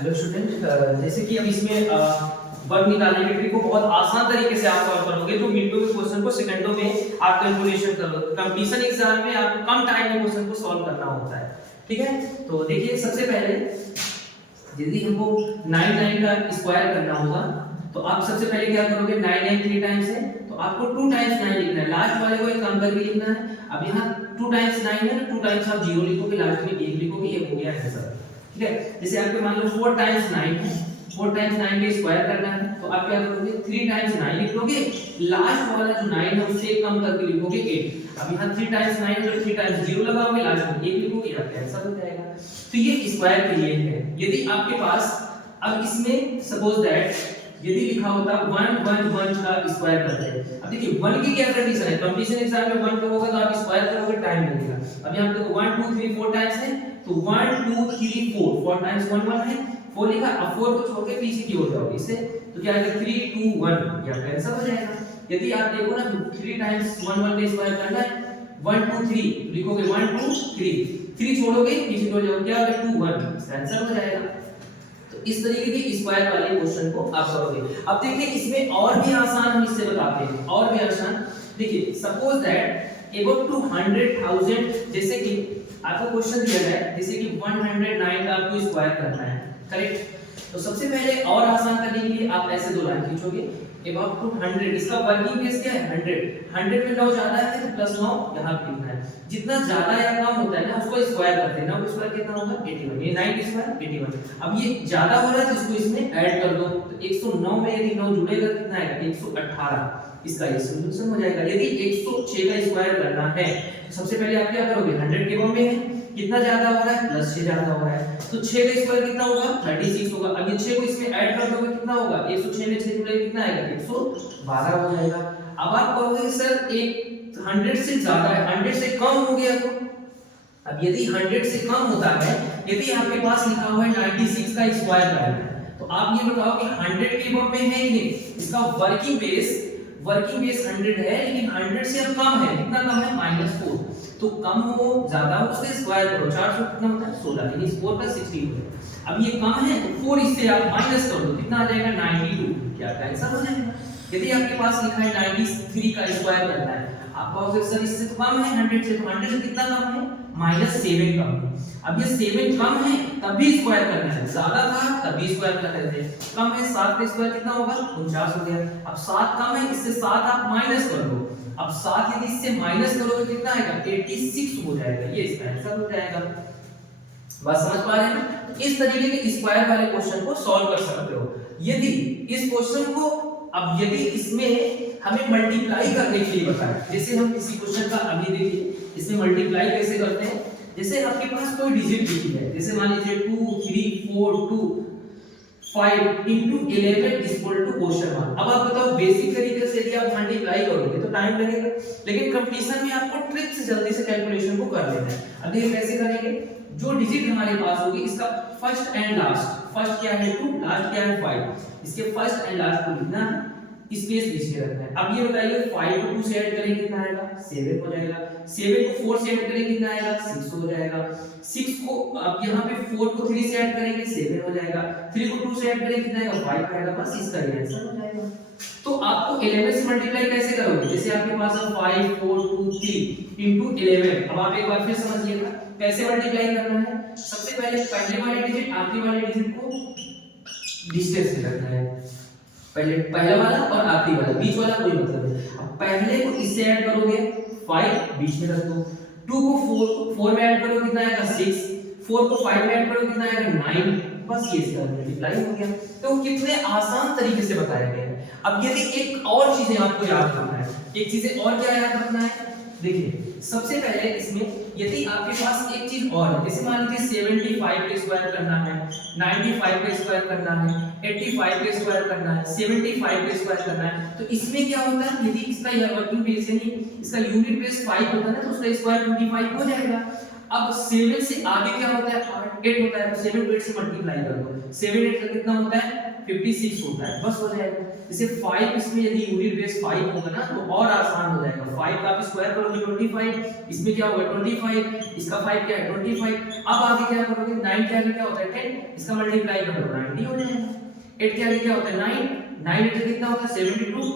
Hello student, जैसे कि अब इसमें वर्क निकालने की ट्रिक को बहुत आसान तरीके से आप सॉल्व करोगे तो मिनटों में क्वेश्चन को सेकंडों में आप कैलकुलेशन करोगे। कंपटीशन एग्जाम में आपको कम टाइम में क्वेश्चन को सॉल्व करना होता है। ठीक है, तो देखिए सबसे पहले यदि हमको 9 9 का स्क्वायर करना होगा तो आप सबसे पहले क्या करोगे, 9 9 3 टाइम्स है तो आपको 2 टाइम्स 9 लिखना है, लास्ट वाले को एक कम करके लिखना है। अब यहाँ 2 टाइम्स 9 है, 2 टाइम्स आप 0 लिखोगे, लास्ट में 1 लिखोगे, ये हो गया आंसर। ठीक है, जैसे आपके मान लो 4 टाइम्स 9 है, 4 टाइम्स 9 का स्क्वायर करना है तो आप क्या करोगे, 3 टाइम्स 9 लिख लोगे, लास्ट वाला जो 9 है उससे एक कम करके लिखोगे 8। अब यहाँ 3 टाइम्स 9 है तो 3 टाइम्स 0 लगाओगे, लास्ट में 1 लिखोगे, आपका आंसर हो जाएगा। तो ये स्क्वायर के लिए है। यदि आपके पास अब इसमें सपोज दैट यदि लिखा होता 1 1 1 का स्क्वायर करते हैं। अब देखिए 1 की क्या कंडीशन है, कंपटीशन एग्जाम में 1 का होगा तो आप स्क्वायर करोगे, टाइम लगेगा। अब यहां पे 1 2 3 4 टाइम्स है तो 1 2 3 4 4 टाइम्स 1 1 है, 4 लिखा। अब 4 को छोड़ के पीछे की ओर जाओगे, इससे तो क्या आएगा 3 2 1, ये आपका आंसर हो जाएगा। यदि आप देखो ना 3 टाइम्स 1 1 का स्क्वायर करना है 1 2 3 लिखोगे, 1 2 3 3 छोड़ोगे पीछे की ओर जाओगे, क्या होगा 2 1, इसका आंसर हो जाएगा। तो इस तरीके के स्क्वायर वाले क्वेश्चन को आप करोगे। अब देखिए इसमें और भी आसान हम इससे बताते हैं, और भी आसान। देखिए सपोज दैट अबाउट 200,000, जैसे कि आपको क्वेश्चन दिया गया है जैसे कि 109 का आपको स्क्वायर करना है, करेक्ट। तो सबसे पहले और आसान करने के लिए आप ऐसे दो लाइन खींचोगे, अबाउट 200, इसका वर्किंग बेस क्या है 100, 100 में 9 ज्यादा है तो प्लस 9 यहां पे लिखना है। जितना ज्यादा या कम होता है ना उसको स्क्वायर करते हैं ना, उसका स्क्वायर कितना होगा 81, ये 9 स्क्वायर 81। अब ये ज्यादा हो रहा है तो इसको इसमें ऐड कर दो, तो 109 में यदि 9 जुड़ेगा कितना आएगा 118, इसका ये सॉल्यूशन हो जाएगा। यदि 106 का स्क्वायर करना है तो सबसे पहले आप क्या करोगे, 100 के फॉर्म में है, कितना ज्यादा हो रहा है प्लस 6 ज्यादा हो रहा है तो 6 का स्क्वायर कितना होगा 36 होगा। अब ये 6 को इसमें ऐड कर दोगे कितना होगा, 106 में 6 जुड़ेगा कितना आएगा 112 हो जाएगा। अब आप कहोगे सर एक 100 से ज्यादा है, 100 से कम हो गया तो, अब यदि 100 से कम होता है, यदि आपके पास लिखा हुआ है 96 का स्क्वायर करना है तो आप ये बताओ कि 100 के फॉर्म में है कि इसका वर्किंग बेस 100 है, लेकिन 100 से अब कम है, कितना कम है -4, तो कम हो ज्यादा हो उससे स्क्वायर करो, 400 कितना होता है 16, यानी 4 + 16 हो जाएगा। अब ये कम है तो 4 इससे आप माइनस कर दो, कितना आ जाएगा 92, क्या आपका आंसर हो जाएगा। यदि आपके पास लिखा है 93 का स्क्वायर करना है, आप कहोगे सर इससे तो कम है 100 से, तो 100 से कितना कम है -7 कम है। अब ये 7 कम है तब भी स्क्वायर करना है, ज्यादा था तब भी स्क्वायर कर देते हैं, कम है 7 का स्क्वायर कितना होगा 49 हो गया। अब 7 कम है, इससे 7 आप माइनस कर दो, अब 7 यदि इससे माइनस करोगे कितना आएगा 86 हो जाएगा, ये इसका आंसर हो जाएगा। बात समझ पा रहे हैं ना। तो इस तरीके के स्क्वायर वाले क्वेश्चन को सॉल्व कर सकते हो। यदि इस क्वेश्चन को, अब यदि इसमें हमें मल्टीप्लाई करने के लिए बताया, जैसे हम किसी क्वेश्चन का अभी देखिए इसमें मल्टीप्लाई कैसे करते हैं। जैसे आपके पास कोई डिजिट लिखी है, जैसे मान लीजिए 2 3 4 2 5 into 11 is equal to question mark. अब आप बताओ बेसिक तरीके से यदि आप मल्टीप्लाई करोगे तो टाइम लगेगा, लेकिन कंपटीशन में आपको ट्रिक से जल्दी से कैलकुलेशन को कर लेना है। अब देखिए कैसे करेंगे, जो डिजिट हमारे पास होगी इसका फर्स्ट एंड लास्ट, फर्स्ट क्या है 2, लास्ट क्या है 5, इसके फर्स्ट एंड लास्ट को लिखना है, स्पेस बीच में रखना है। अब ये बताइए 5 को 2 से ऐड करेंगे कितना आएगा 7 हो जाएगा, 7 को 4 से ऐड करेंगे कितना आएगा 6 हो जाएगा, 6 को अब यहाँ पे 4 को 3 से ऐड करेंगे 7 हो जाएगा, 3 को 2 से ऐड करेंगे कितना आएगा 5 आएगा, बस इसका ये आंसर हो जाएगा। तो आपको 11 से मल्टीप्लाई कैसे करोगे, जैसे आपके पास है 5 4 2 3 into 11। अब आप एक बार फिर समझिएगा कैसे मल्टीप्लाई करना है। सबसे पहले पहले वाले डिजिट आखिरी वाले डिजिट को डिस्टेंस से रखना है, पहले पहला वाला और आखिरी वाला, बीच वाला कोई मतलब नहीं। अब पहले को इससे ऐड करोगे 5 बीच में रख दो, 2 को 4 में ऐड करोगे कितना आएगा 6, 4 को 5 में ऐड करोगे कितना आएगा 9, बस ये इसका मल्टीप्लाई हो गया। तो कितने आसान तरीके से बताया गया है। अब यदि एक और चीजें आपको याद रखना है, एक चीजें और क्या याद रखना है, देखिए सबसे पहले इसमें यदि आपके पास एक चीज और है, जैसे मान लीजिए 75 का स्क्वायर करना है, 95 का स्क्वायर करना है, 85 का स्क्वायर करना है, 75 का स्क्वायर करना है, तो इसमें क्या होता है यदि इसका यह वर्किंग बेस यानी इसका यूनिट बेस 5 होता है ना तो उसका स्क्वायर 25 हो जाएगा। अब 7 से आगे क्या होता है? 8 होता है, तो 7 को 8 से मल्टीप्लाई कर दो, 7 8 का कितना होता है? 56 होता है, बस हो जाएगा। जैसे 5 इसमें यदि यूनिट बेस 5 होगा ना तो और आसान हो जाएगा। 5 का आप स्क्वायर करोगे 25, इसमें क्या होगा 25, इसका 5 क्या है 25। अब आगे क्या करोगे? 9 के आगे क्या होता है 10, इसका मल्टीप्लाई कर दो 90 हो जाएगा। 8 के आगे क्या होता है 9, 9 8 कितना होता है 72,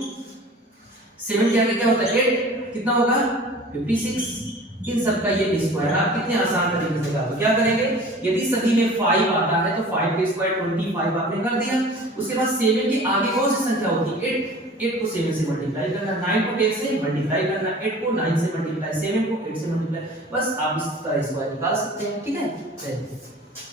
7 के आगे क्या होता है 8, कितना होगा 56। इन सब का ये स्क्वायर आप कितने आसान तरीके से कर दो। क्या करेंगे? यदि सभी में 5 आता है तो 5 के स्क्वायर 25 आपने कर दिया। उसके बाद 7 के आगे कौन सी संख्या होती है 8, 8 को 7 से मल्टीप्लाई करना, 9 को 10 से मल्टीप्लाई करना, 8 को 9 से मल्टीप्लाई, 7 को 8 से मल्टीप्लाई। बस आप इस तरह स्क्वायर निकाल सकते हैं। ठीक है।